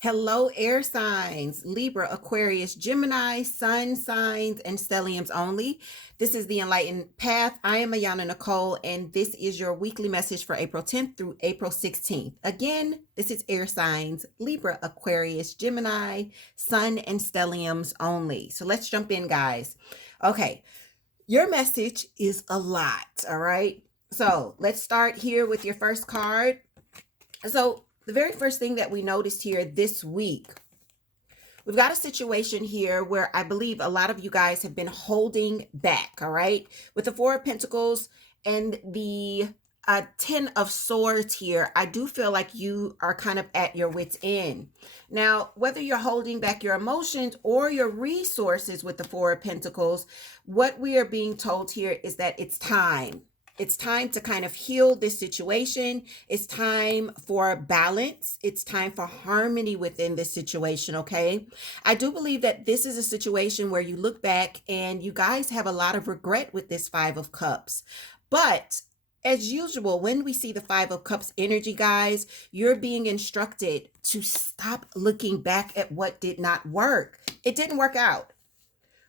Hello, air signs, Libra, Aquarius, Gemini, sun signs, and stelliums only. This is the Enlightened Path. I am Ayanna Nicole, and this is your weekly message for April 10th through April 16th. Again, this is air signs, Libra, Aquarius, Gemini, sun, and stelliums only. So let's jump in, guys. Okay, your message is a lot, all right? So let's start here with your first card. So the very first thing that we noticed here this week, we've got a situation here where I believe a lot of you guys have been holding back, all right? With the Four of Pentacles and the Ten of Swords here, I do feel like you are kind of at your wit's end. Now, whether you're holding back your emotions or your resources with the Four of Pentacles, what we are being told here is that it's time. It's time to kind of heal this situation. It's time for balance. It's time for harmony within this situation, okay? I do believe that this is a situation where you look back and you guys have a lot of regret with this Five of Cups. But as usual, when we see the Five of Cups energy, guys, you're being instructed to stop looking back at what did not work. It didn't work out.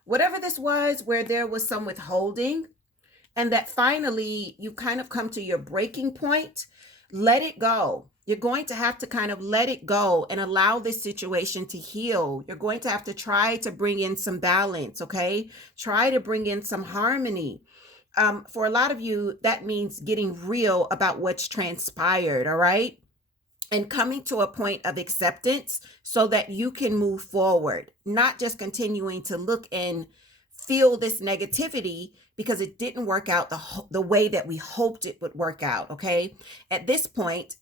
Whatever this was, where there was some withholding, and that finally you kind of come to your breaking point, let it go. You're going to have to kind of let it go and allow this situation to heal. You're going to have to try to bring in some balance, okay? Try to bring in some harmony. For a lot of you, that means getting real about what's transpired, all right? And coming to a point of acceptance so that you can move forward, not just continuing to look and feel this negativity because it didn't work out the way that we hoped it would work out, okay? At this point,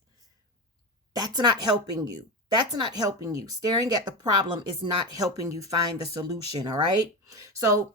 that's not helping you. That's not helping you. Staring at the problem is not helping you find the solution, all right? So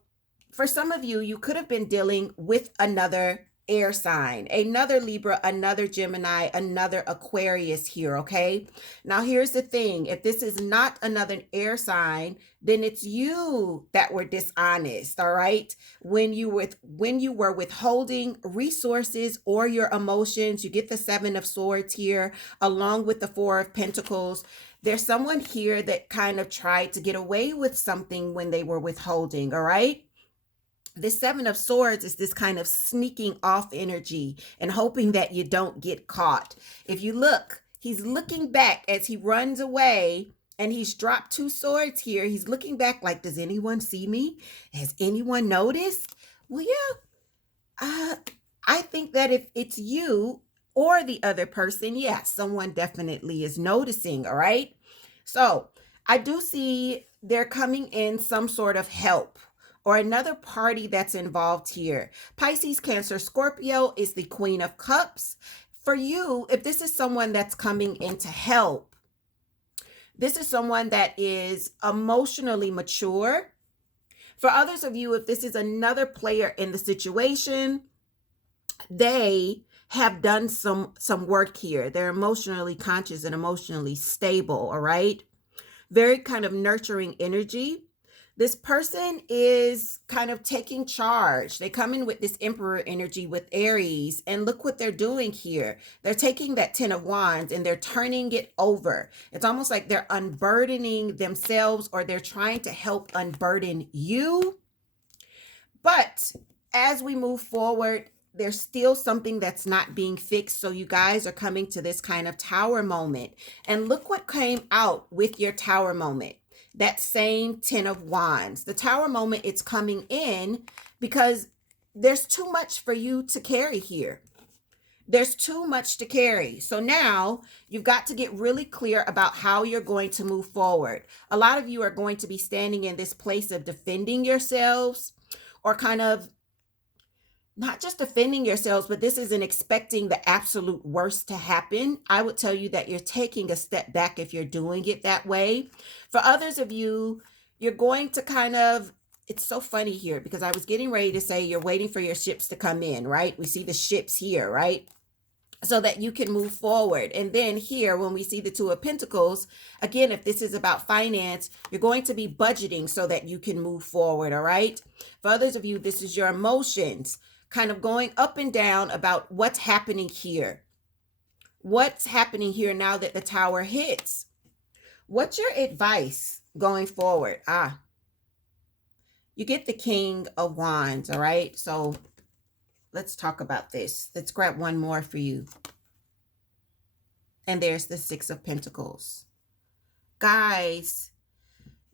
for some of you, you could have been dealing with another air sign, another Libra, another Gemini, another Aquarius here, okay? Now, here's the thing. If this is not another air sign, then it's you that were dishonest, all right? When you were withholding resources or your emotions, you get the Seven of Swords here, along with the Four of Pentacles. There's someone here that kind of tried to get away with something when they were withholding, all right? This Seven of Swords is this kind of sneaking off energy and hoping that you don't get caught. If you look, he's looking back as he runs away and he's dropped two swords here. He's looking back like, does anyone see me? Has anyone noticed? Well, yeah, I think that if it's you or the other person, yes, someone definitely is noticing, all right? So I do see there coming in some sort of help or another party that's involved here. Pisces, Cancer, Scorpio is the Queen of Cups. For you, if this is someone that's coming in to help, this is someone that is emotionally mature. For others of you, if this is another player in the situation, they have done some work here. They're emotionally conscious and emotionally stable, all right? Very kind of nurturing energy. This person is kind of taking charge. They come in with this Emperor energy with Aries, and look what they're doing here. They're taking that Ten of Wands and they're turning it over. It's almost like they're unburdening themselves, or they're trying to help unburden you. But as we move forward, there's still something that's not being fixed. So you guys are coming to this kind of tower moment. And look what came out with your tower moment. That same Ten of Wands. The tower moment, it's coming in because there's too much for you to carry here. There's too much to carry. So now you've got to get really clear about how you're going to move forward. A lot of you are going to be standing in this place of defending yourselves, or kind of not just defending yourselves, but this isn't expecting the absolute worst to happen. I would tell you that you're taking a step back if you're doing it that way. For others of you, you're going to kind of, it's so funny here because I was getting ready to say you're waiting for your ships to come in, right? We see the ships here, right? So that you can move forward. And then here, when we see the Two of Pentacles, again, if this is about finance, you're going to be budgeting so that you can move forward, all right? For others of you, this is your emotions, kind of going up and down about what's happening here. What's happening here now that the tower hits? What's your advice going forward? You get the King of Wands, all right? So let's talk about this. Let's grab one more for you. And there's the Six of Pentacles. Guys,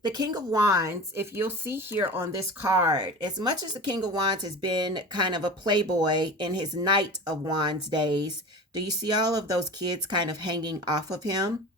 the King of Wands, if you'll see here on this card, as much as the King of Wands has been kind of a playboy in his Knight of Wands days, do you see all of those kids kind of hanging off of him?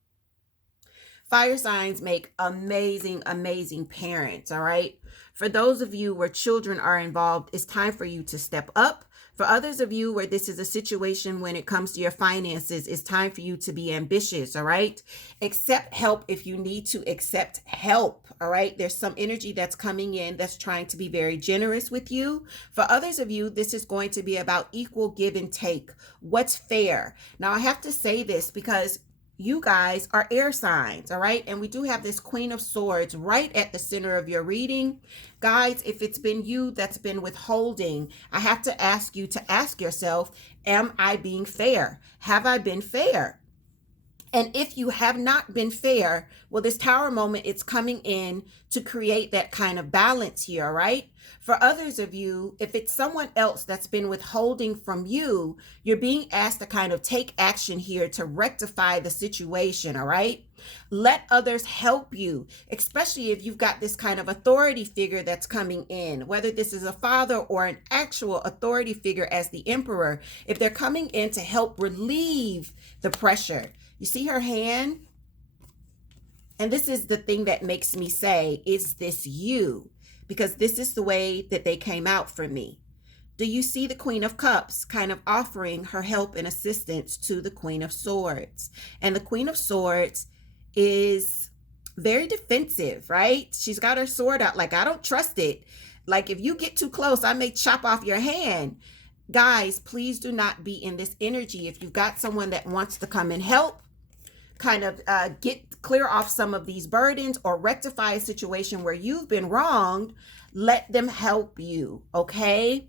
Fire signs make amazing, amazing parents, all right? For those of you where children are involved, it's time for you to step up. For others of you where this is a situation when it comes to your finances, it's time for you to be ambitious, all right? Accept help if you need to accept help, all right? There's some energy that's coming in that's trying to be very generous with you. For others of you, this is going to be about equal give and take. What's fair? Now, I have to say this because you guys are air signs, all right? And we do have this Queen of Swords right at the center of your reading. Guys, if it's been you that's been withholding, I have to ask you to ask yourself, am I being fair? Have I been fair? And if you have not been fair, well, this Tower moment, it's coming in to create that kind of balance here, right? For others of you, if it's someone else that's been withholding from you, you're being asked to kind of take action here to rectify the situation, all right? Let others help you, especially if you've got this kind of authority figure that's coming in, whether this is a father or an actual authority figure as the Emperor, if they're coming in to help relieve the pressure. You see her hand? And this is the thing that makes me say, is this you? Because this is the way that they came out for me. Do you see the Queen of Cups kind of offering her help and assistance to the Queen of Swords? And the Queen of Swords is very defensive, right? She's got her sword out like, I don't trust it. Like, if you get too close, I may chop off your hand. Guys, please do not be in this energy. If you've got someone that wants to come and help, kind of get clear off some of these burdens or rectify a situation where you've been wronged, let them help you, okay?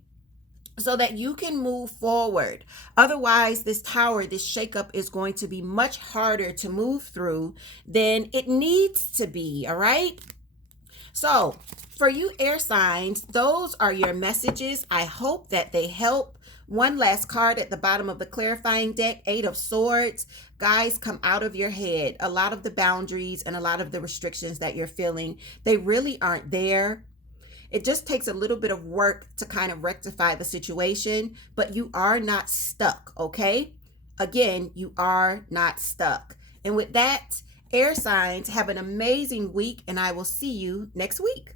So that you can move forward. Otherwise, this tower, this shakeup is going to be much harder to move through than it needs to be, all right? So for you air signs, those are your messages. I hope that they help. One last card at the bottom of the clarifying deck, Eight of Swords. Guys, come out of your head. A lot of the boundaries and a lot of the restrictions that you're feeling, they really aren't there. It just takes a little bit of work to kind of rectify the situation, but you are not stuck, okay? Again, you are not stuck. And with that, air signs, have an amazing week, and I will see you next week.